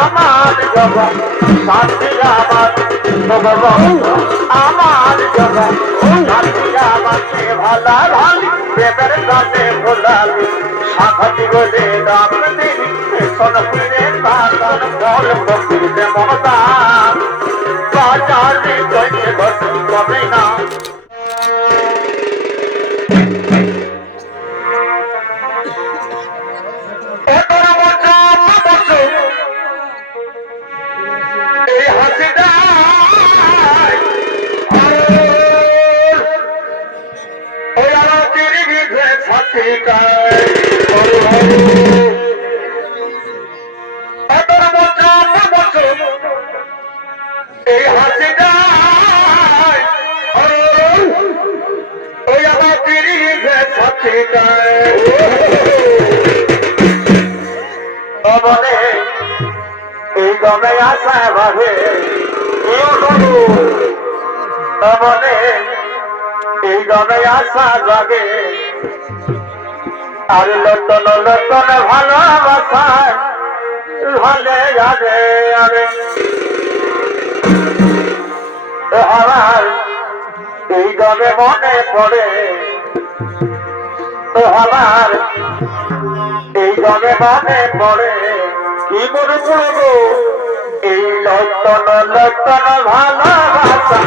আমার জগৎ, শান্তি আমার আমার জগৎ, শান্তি আমার ভালা ভালি প্রেমের গানে ভোলালি। সাংঘাতি বলে রাম দিন সোনপুরে তার বল বকুরে মমতা। না এই গমে আসা ভাবে অবনে এই গমে আসা জাগে আর লটন লটন ভালোবাসায় ভালে যাবে আরে। আমার এই গমে মনে পড়ে। আমার। এই গমে মানে পড়ে। কি করে পড়ব এই লক্ষণ লক্ষণ ভালোবাসা।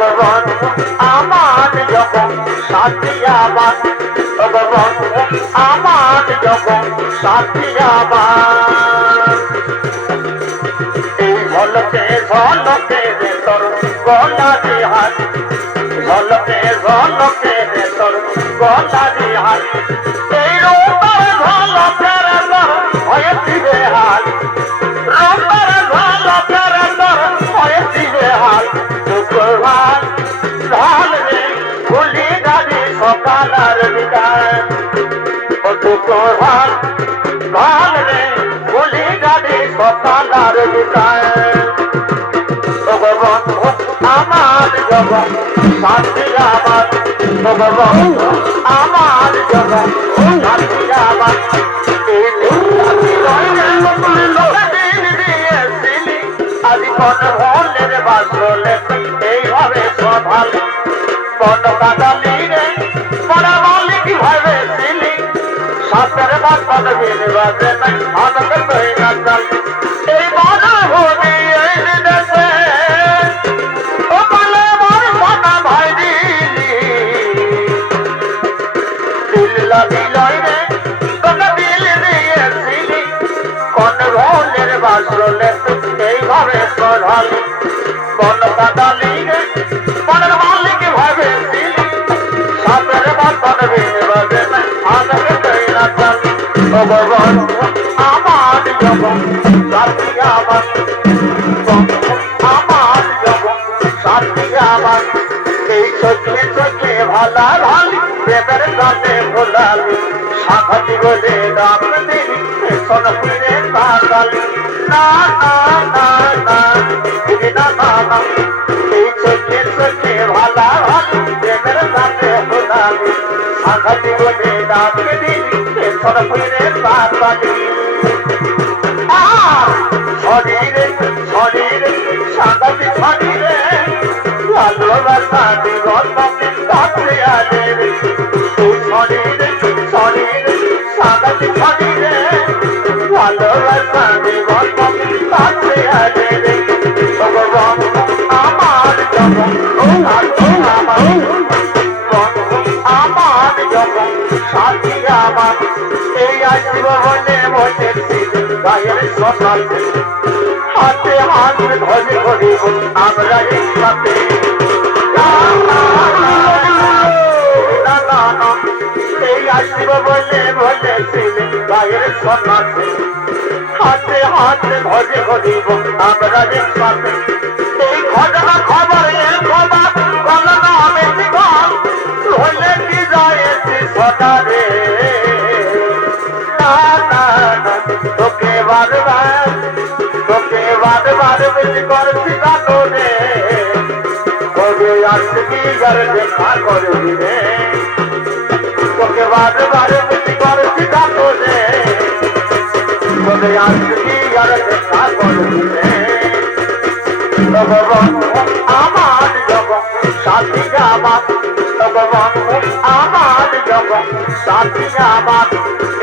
ভগবান আমার যখন সাথী আমার ভগবান আমার যখন সাথী আমার এই ঝলকে রে তোর গলারি হাত ঝলকে ঝলকে রে তোর গলারি হাত এই রূপের ঝলকে রে হয়েছি রে হাত রূপের ঝলকে রে তোর হয়েছি রে হাত শুক্রবার ঢাল রে ভুলি গাড়ি সকাল আর বিদায় শুক্রবার ঢাল রে ভুলি গাড়ি সকাল আর বিদায় ভগবান আমার জগৎ শান্তি আমার ভগবান আমার জগৎ শান্তি আমার আজ মনের বাসলে এইভাবে সভাল। কোন কাটালি রে বড় মালিক ভাবে ছিলি সাতের বাদ বিন বাজে নাই আনন্দ আমার জগৎ সাথী আমার আমার জগৎ সাথী আমার এই চোখে চোখে ভালা ভালি প্রেমের গানে ভোলালি সাঘাতি বলে রাম দিন শরীরে শরীরে সাংঘাতিক শরীরে ভালোবাসা দিগত কাছে আলে শরীরে আমার যখন সাথী আমার এই বলে বসেছি গায়ের সকাল হাতে হাত ধরে ধরে আমরা একসাথে এই আসিব বলে বলেছি গায়ের সকাল হাতে হাত ধরে ধরিব আমরা একসাথে না না না তোকে বারবার তোকে বারবার বেশি করছি কাটনে কবে আসছি আর দেখা করবি রে। তোকে বারবার বেশি করছি কাটনে কবে আসছি আর দেখা করবি রে। আমার জগৎ সাথী আমার ভগবান জগৎ সাথী আমার,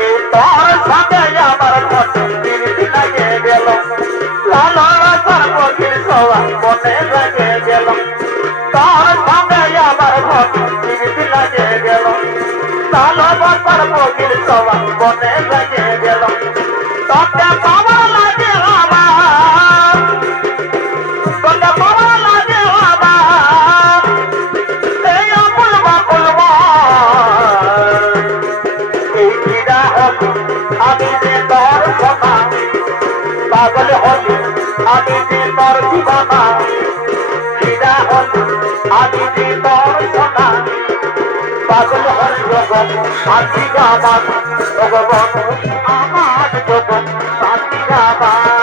এই তোর সাথে আমার বিরতি লাগে গেল। লালা রাজার পক্ষের সবা মনে লাগে গেল। তোর সাথে আমার বিরতি লাগে গেল। লালা রাজার পক্ষের সবা মনে লাগে গেল। তোকে পাওয়া লাগে পাগল হলি জগৎ শান্তি আমার ভগবান আমার জগৎ শান্তি আমার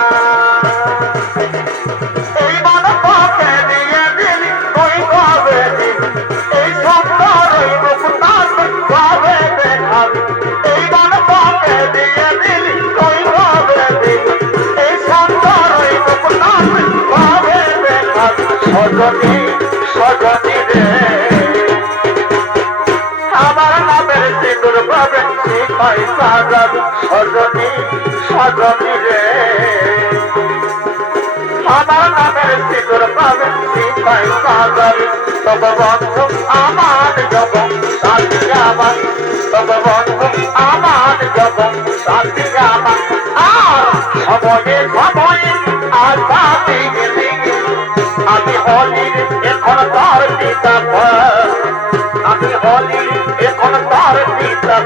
সিঁদুর পাবে শিখাই সাজাবি সজনী সজনী রে। আমার নামের সিঁদুর পাবে শিখাই সাজাবি তব বন্ধু আমার জব সাথী আমার। তব বন্ধু আমার জব সাথী আমার। আর সময়ে সময়ে আর সাথী দিকে আমি হলির এখন তার পিতা তার পিতা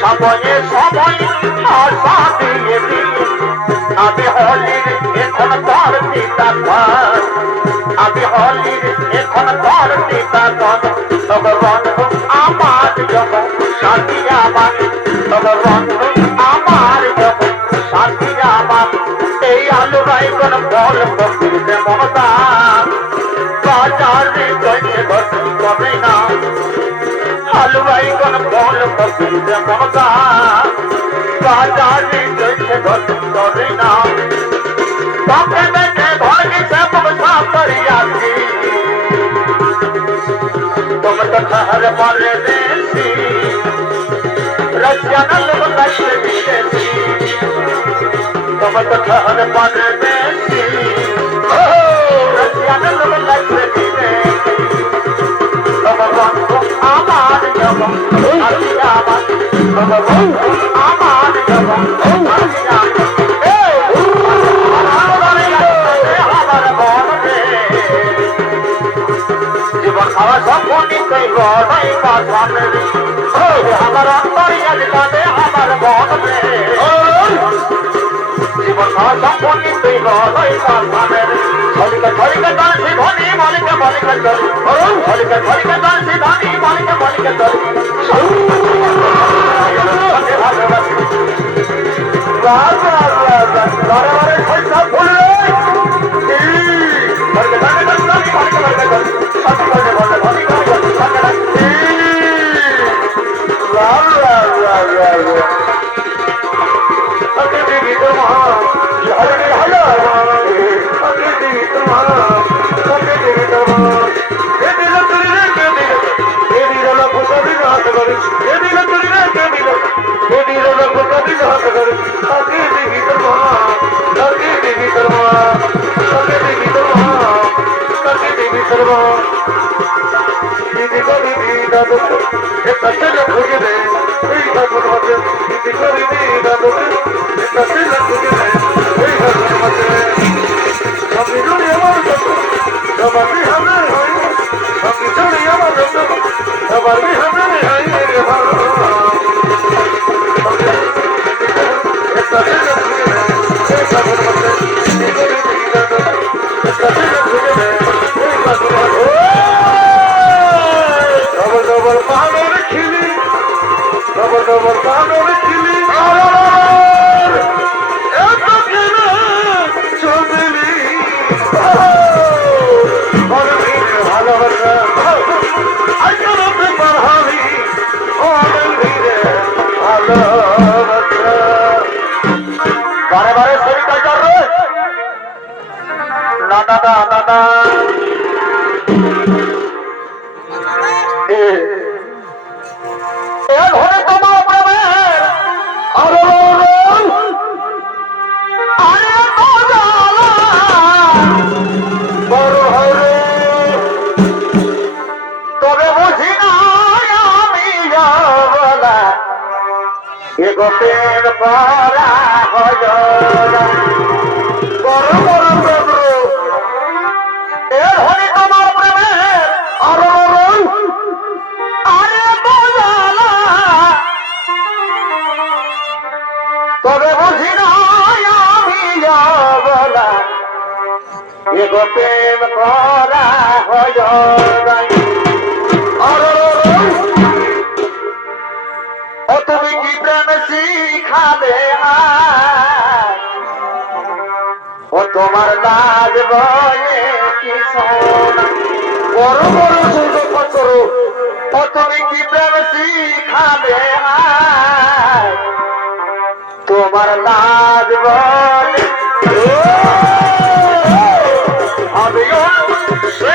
সময়ে সময়ে আশা দিয়ে দিয়ে আমি হলির এখন তার পিতা আমি হলির এখন তার পিতা তব বন্ধু আমার যব সাথী আমার তব আমার যব সাথী আমার এই আলু বাইগন ফল পকিতে মমতা বাজারে করে না हलवाई कन बोल पसंद ममता राजा जी जैसे भक्तोरी नाम बापे बेटे भाग से ममता परिया की तुम तो ठहर मारे देसी रचना लग लक्ष्य विदेशी तुम तो ठहर मारे देसी रचना लग लक्ष्य তুই গড়াই বা সামনে আমার আমার মনে জীবন খাওয়া সম্পূর্ণ তুই গড়াই বা সামনে মালিকা হলিকা সে ধনী মালিকা মালিকা দাসি ধনী মালিকা মালিকা চল বারে পয়সা ভুলে হলিকা হলিকা দাসি মালিকা দিবি তোমার দিদি কবি দাদু এ কাছে খুঁজে দে এই ঠাকুর মাঝে দিদি কবি দাদু এ কাছে খুঁজে দে বারে বারে শরীরটা রে না দাদা দাদা ঘরে তোমার আরোহণ আরে এ গোপের পরা হয় বড় বড় প্রভু, এ ঘরে তোমার প্রেমের আরোহণ। আরে বোঝালা, তবে বুঝি আমি যাবলা। করা তোমার লাজ বলে বড় বড় শুধু ও তুমি কি প্রেম শিখাবে তোমার লাজ বলে আমি সে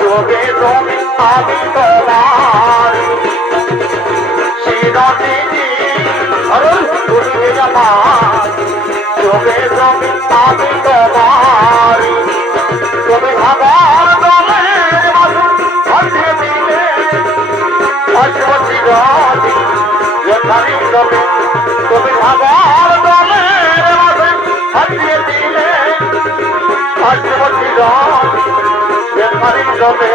যোগে তুমি আমি তোমার। চিরদিনই আরে তুমি আমার। যোগে তুমি আমি তোমার। তুমি আমার দিলে। মাঝে দিলে। আজমতি রাজি আমারই জবে